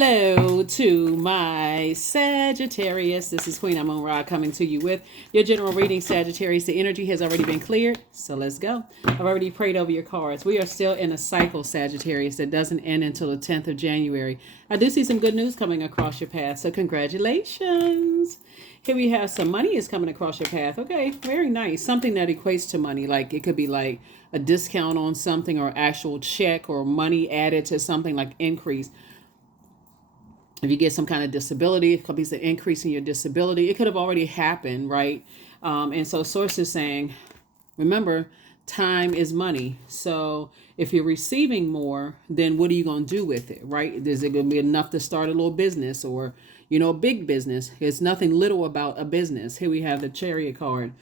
Hello to my Sagittarius. This is Queen Amun Ra coming to you with your general reading, Sagittarius. The energy has already been cleared, so let's go. I've already prayed over your cards. We are still in a cycle, Sagittarius, that doesn't end until the 10th of January. I do see some good news coming across your path, so congratulations. Here we have some money is coming across your path. Okay, very nice. Something that equates to money. Like it could be like a discount on something or actual check or money added to something like increase. If you get some kind of disability, it could be an increase in your disability. It could have already happened, right? And so source is saying, remember, time is money. So if you're receiving more, then what are you going to do with it, right? Is it going to be enough to start a little business or, a big business? It's nothing little about a business. Here we have the Chariot card.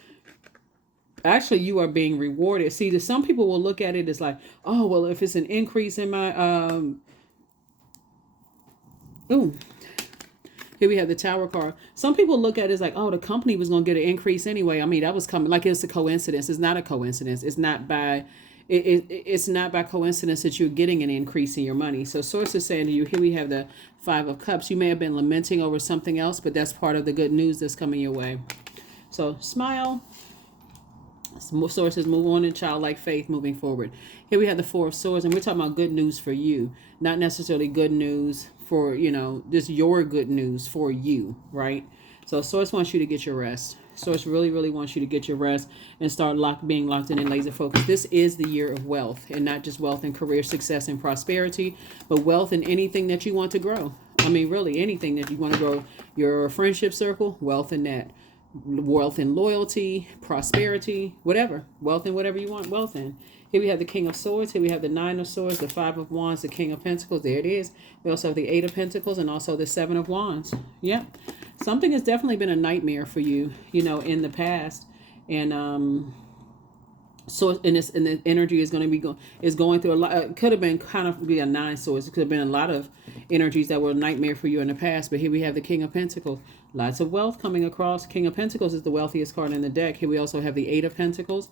Actually, you are being rewarded. See, some people will look at it as like, oh, well, if it's an increase in my, here we have the Tower card. Some people look at it as like, oh, the company was going to get an increase anyway. I mean, that was coming like it's a coincidence. It's not a coincidence. It's not by it's not by coincidence that you're getting an increase in your money. So source is saying to you, here we have the Five of Cups. You may have been lamenting over something else, but that's part of the good news that's coming your way. So smile. Sources move on in childlike faith moving forward. Here we have the Four of Swords, and we're talking about good news for you, not necessarily good news for, just your good news for you, right? So Source wants you to get your rest. Source really, really wants you to get your rest and start being locked in and laser focused. This is the year of wealth, and not just wealth in career success and prosperity, but wealth in anything that you want to grow. I mean, really anything that you want to grow. Your friendship circle, wealth in that. Wealth in loyalty, prosperity, whatever. Wealth in whatever you want wealth in. Here we have the King of Swords. Here we have the Nine of Swords, the Five of Wands, the King of Pentacles. There it is. We also have the Eight of Pentacles and also the Seven of Wands. Yep. Something has definitely been a nightmare for you, in the past. And so and the energy is going to be going through a lot. It could have been kind of be a Nine Swords. It could have been a lot of energies that were a nightmare for you in the past. But here we have the King of Pentacles. Lots of wealth coming across. King of Pentacles is the wealthiest card in the deck. Here we also have the Eight of Pentacles.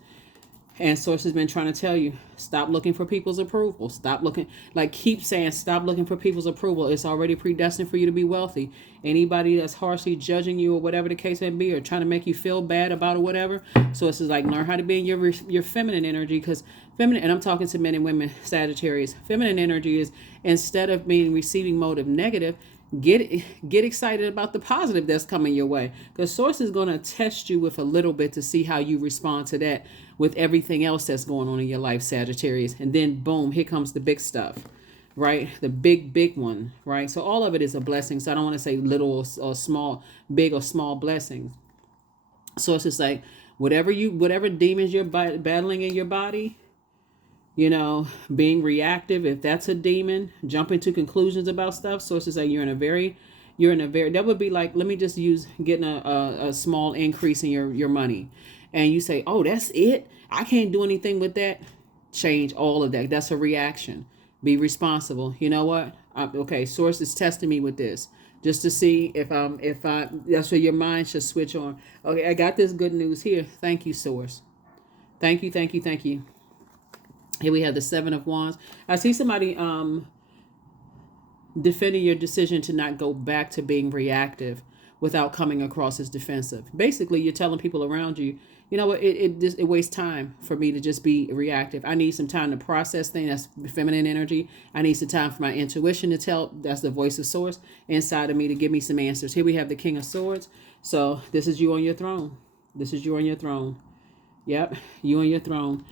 And Source has been trying to tell you, stop looking for people's approval. Stop looking, keep saying, stop looking for people's approval. It's already predestined for you to be wealthy. Anybody that's harshly judging you or whatever the case may be, or trying to make you feel bad about it or whatever. So it's like, learn how to be in your feminine energy, because feminine, and I'm talking to men and women, Sagittarius, feminine energy is, instead of being receiving mode of negative, get excited about the positive that's coming your way, because Source is going to test you with a little bit to see how you respond to that with everything else that's going on in your life, Sagittarius. And then boom, here comes the big stuff, right? The big one, right? So all of it is a blessing. So I don't want to say little or small, big or small blessings. Source is like, whatever demons you're battling in your body, being reactive, if that's a demon, jumping to conclusions about stuff. Sources say you're in a very, that would be like, let me just use getting a small increase in your money. And you say, oh, that's it? I can't do anything with that. Change all of that. That's a reaction. Be responsible. You know what? Okay, Source is testing me with this, just to see if that's where your mind should switch on. Okay, I got this good news here. Thank you, Source. Thank you. Here we have the Seven of Wands. I see somebody defending your decision to not go back to being reactive without coming across as defensive. Basically, you're telling people around you, you know what, it wastes time for me to just be reactive. I need some time to process things. That's feminine energy. I need some time for my intuition to tell. That's the voice of Source inside of me to give me some answers. Here we have the King of Swords. So this is you on your throne. Yep, you on your throne.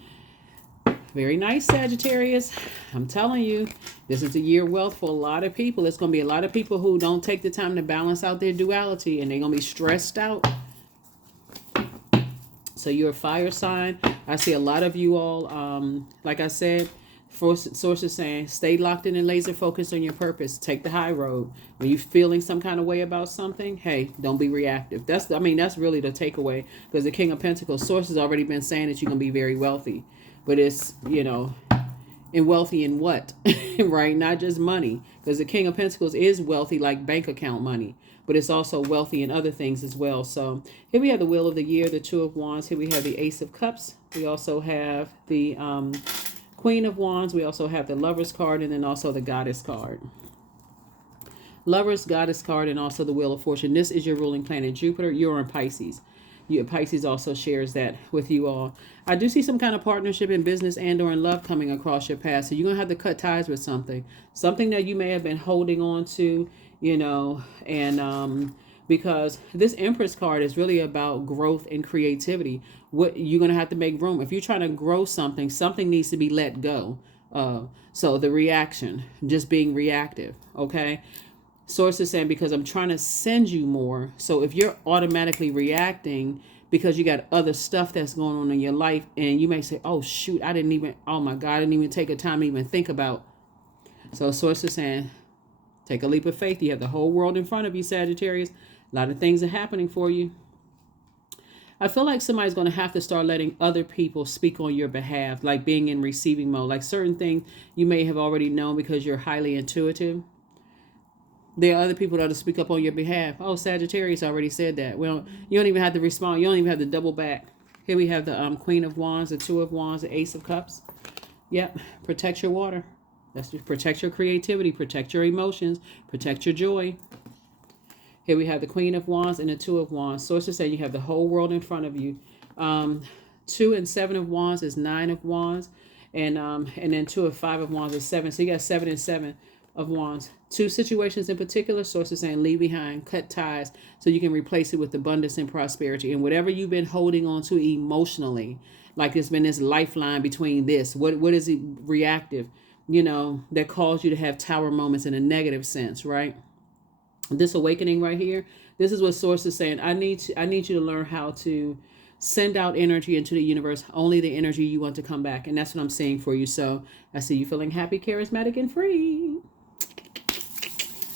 Very nice, Sagittarius. I'm telling you, this is a year of wealth for a lot of people. It's going to be a lot of people who don't take the time to balance out their duality, and they're going to be stressed out. So you're a fire sign. I see a lot of you all, like I said, Source is saying, stay locked in and laser focused on your purpose. Take the high road. When you're feeling some kind of way about something, hey, don't be reactive. That's really the takeaway, because the King of Pentacles, Source has already been saying that you're going to be very wealthy. But it's, and wealthy in what? Right? Not just money. Because the King of Pentacles is wealthy like bank account money. But it's also wealthy in other things as well. So here we have the Wheel of the Year, the Two of Wands. Here we have the Ace of Cups. We also have the Queen of Wands. We also have the Lover's card, and then also the Goddess card. Lovers, Goddess card, and also the Wheel of Fortune. This is your ruling planet, Jupiter. You're in Pisces. Pisces also shares that with you all. I do see some kind of partnership in business and or in love coming across your path. So you're going to have to cut ties with something that you may have been holding on to, and because this Empress card is really about growth and creativity. What you're going to have to make room. If you're trying to grow something needs to be let go. So the reaction, just being reactive, okay? Source is saying, because I'm trying to send you more. So if you're automatically reacting because you got other stuff that's going on in your life, and you may say, oh shoot, oh my God, I didn't even take a time to even think about. So source is saying, take a leap of faith. You have the whole world in front of you, Sagittarius. A lot of things are happening for you. I feel like somebody's going to have to start letting other people speak on your behalf, like being in receiving mode. Like certain things you may have already known because you're highly intuitive. There are other people that will speak up on your behalf. Oh, Sagittarius already said that. Well, you don't even have to respond. You don't even have to double back. Here we have the Queen of Wands, the Two of Wands, the Ace of Cups. Yep. Protect your water. That's just protect your creativity, protect your emotions, protect your joy. Here we have the Queen of Wands and the Two of Wands. Sources say you have the whole world in front of you. 2 and 7 of Wands is 9 of Wands. And then 2 of 5 of Wands is 7. So you got 7 and 7 of Wands. 2 situations in particular, sources saying leave behind, cut ties, so you can replace it with abundance and prosperity. And whatever you've been holding on to emotionally, like there's been this lifeline between this, what is it reactive, that caused you to have tower moments in a negative sense, right? This awakening right here, this is what source is saying. I need you to learn how to send out energy into the universe, only the energy you want to come back. And that's what I'm saying for you. So I see you feeling happy, charismatic, and free.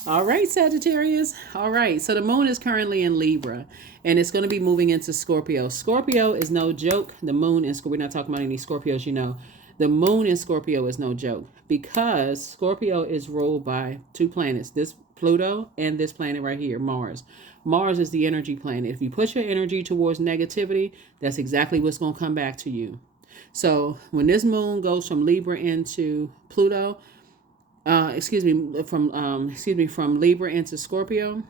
All right, Sagittarius. All right. So the moon is currently in Libra, and it's going to be moving into Scorpio. Scorpio is no joke. The moon in Scorpio, we're not talking about any Scorpios, The moon in Scorpio is no joke, because Scorpio is ruled by 2 planets, this Pluto and this planet right here, Mars. Mars is the energy planet. If you push your energy towards negativity, that's exactly what's going to come back to you. So when this moon goes from Libra into Pluto, from Libra into Scorpio,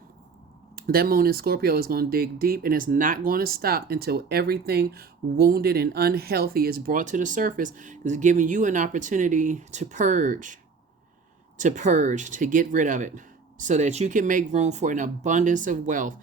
that moon in Scorpio is going to dig deep, and it's not going to stop until everything wounded and unhealthy is brought to the surface. It's giving you an opportunity to purge, to get rid of it, so that you can make room for an abundance of wealth.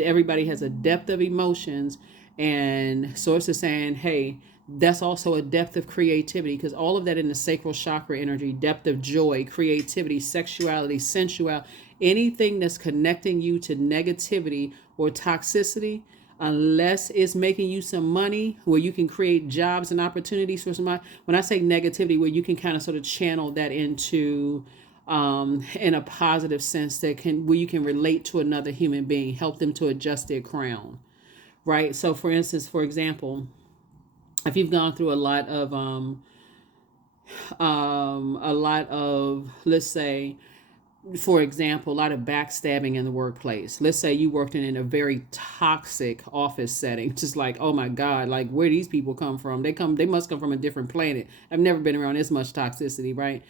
Everybody has a depth of emotions, and source is saying, hey, that's also a depth of creativity, because all of that in the sacral chakra energy, depth of joy, creativity, sexuality, sensuality, anything that's connecting you to negativity or toxicity, unless it's making you some money where you can create jobs and opportunities for somebody. When I say negativity, where you can kind of sort of channel that into in a positive sense, where you can relate to another human being, help them to adjust their crown, right? So for example, if you've gone through a lot of, let's say, for example, a lot of backstabbing in the workplace. Let's say you worked in a very toxic office setting, just like, oh my God, like where these people come from? They must come from a different planet. I've never been around this much toxicity, right?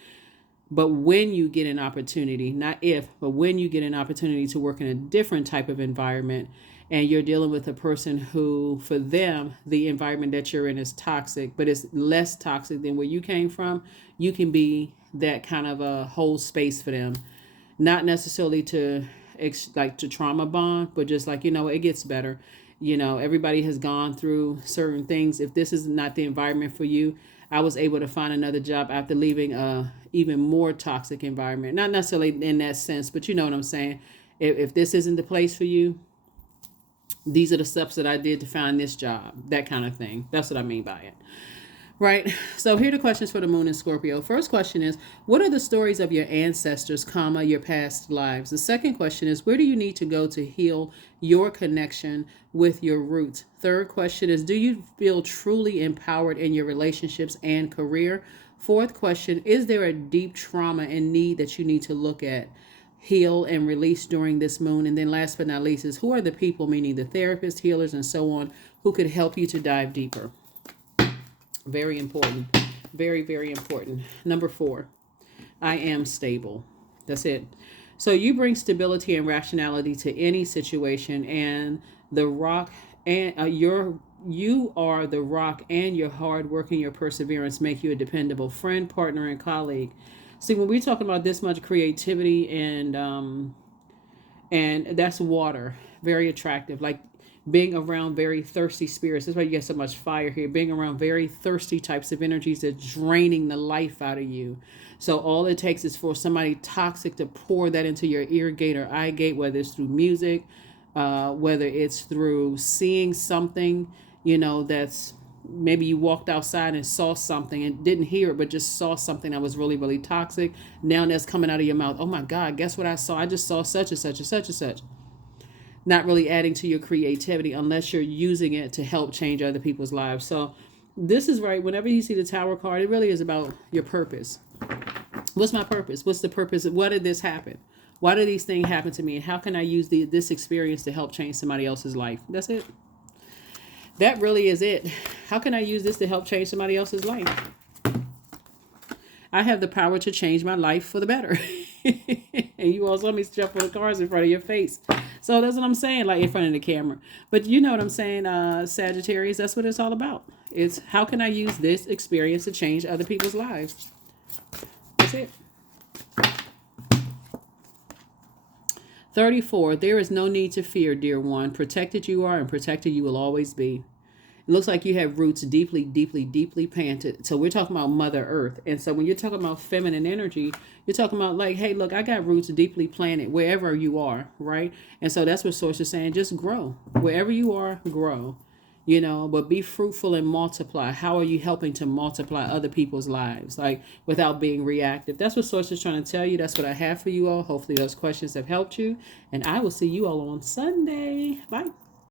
But when you get an opportunity, not if, but when you get an opportunity to work in a different type of environment, and you're dealing with a person who, for them, the environment that you're in is toxic, but it's less toxic than where you came from, you can be that kind of a whole space for them. Not necessarily to trauma bond, but just like, it gets better. Everybody has gone through certain things. If this is not the environment for you, I was able to find another job after leaving a even more toxic environment. Not necessarily in that sense, but you know what I'm saying. If this isn't the place for you, these are the steps that I did to find this job, that kind of thing. That's what I mean by it. Right. So here are the questions for the moon in Scorpio. First question is, what are the stories of your ancestors, your past lives? The second question is, where do you need to go to heal your connection with your roots? Third question is, do you feel truly empowered in your relationships and career? Fourth question, is there a deep trauma and need that you need to look at, heal, and release during this moon? And then last but not least is, who are the people, meaning the therapists, healers, and so on, who could help you to dive deeper? Very important. Very, very important. Number 4, I am stable. That's it. So you bring stability and rationality to any situation, and the rock and you are the rock, and your hard work and your perseverance make you a dependable friend, partner, and colleague. See, when we're talking about this much creativity and that's water, very attractive, like being around very thirsty spirits. That's why you get so much fire here. Being around very thirsty types of energies that draining the life out of you. So all it takes is for somebody toxic to pour that into your ear gate or eye gate, whether it's through music, whether it's through seeing something, that's maybe you walked outside and saw something and didn't hear it, but just saw something that was really, really toxic. Now that's coming out of your mouth. Oh my God, guess what I saw? I just saw such and such and such and such. Not really adding to your creativity unless you're using it to help change other people's lives. So this is right. Whenever you see the Tower card, it really is about your purpose. What's my purpose? What's the purpose? Why did this happen? Why do these things happen to me? And how can I use this experience to help change somebody else's life? That's it. That really is it. How can I use this to help change somebody else's life? I have the power to change my life for the better. And you all saw me shuffle the cards in front of your face. So that's what I'm saying, like in front of the camera. But you know what I'm saying, Sagittarius, that's what it's all about. It's how can I use this experience to change other people's lives? That's it. 34, there is no need to fear, dear one. Protected you are and protected you will always be. It looks like you have roots deeply, deeply, deeply planted. So we're talking about Mother Earth. And so when you're talking about feminine energy, you're talking about like, hey, look, I got roots deeply planted wherever you are, right? And so that's what Source is saying. Just grow. Wherever you are, grow. But be fruitful and multiply. How are you helping to multiply other people's lives? Like without being reactive. That's what Source is trying to tell you. That's what I have for you all. Hopefully those questions have helped you. And I will see you all on Sunday. Bye.